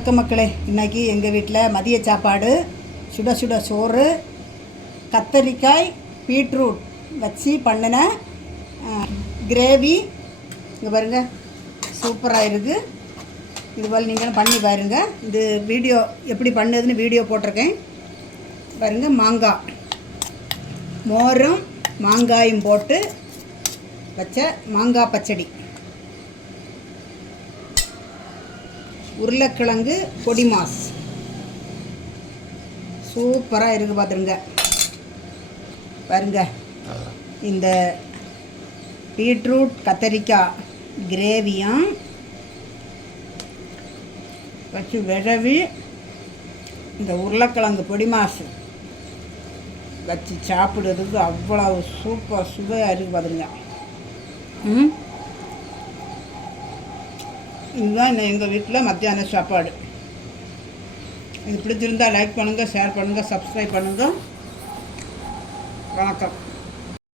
வணக்கம் மக்களே. இன்றைக்கி எங்கள் வீட்டில் மதிய சாப்பாடு சுட சுட சோறு, கத்தரிக்காய் பீட்ரூட் வச்சு பண்ணின கிரேவி. இங்கே பாருங்கள், சூப்பராக இருக்குது. இதுபோல் நீங்களும் பண்ணி பாருங்கள். இது வீடியோ எப்படி பண்ணுதுன்னு வீடியோ போட்டிருக்கேன் பாருங்கள். மாங்காய், மோரும் மாங்காயும் போட்டு வச்ச மாங்காய் பச்சடி, உருளைக்கிழங்கு பொடி மாஸ், சூப்பராக இருக்குது. பார்த்துருங்க பாருங்க. இந்த பீட்ரூட் கத்தரிக்காய் கிரேவியும் வச்சு விரவி இந்த உருளைக்கிழங்கு பொடி மாஸ் வச்சு சாப்பிடுறதுக்கு அவ்வளோ சூப்பர் சுவையாக இருக்குது. பார்த்துருங்க. இதுதான் எங்கள் வீட்டில் மத்தியான சாப்பாடு. இது பிடிச்சிருந்தால் லைக் பண்ணுங்கள், ஷேர் பண்ணுங்கள், சப்ஸ்கிரைப் பண்ணுங்கள். வணக்கம்.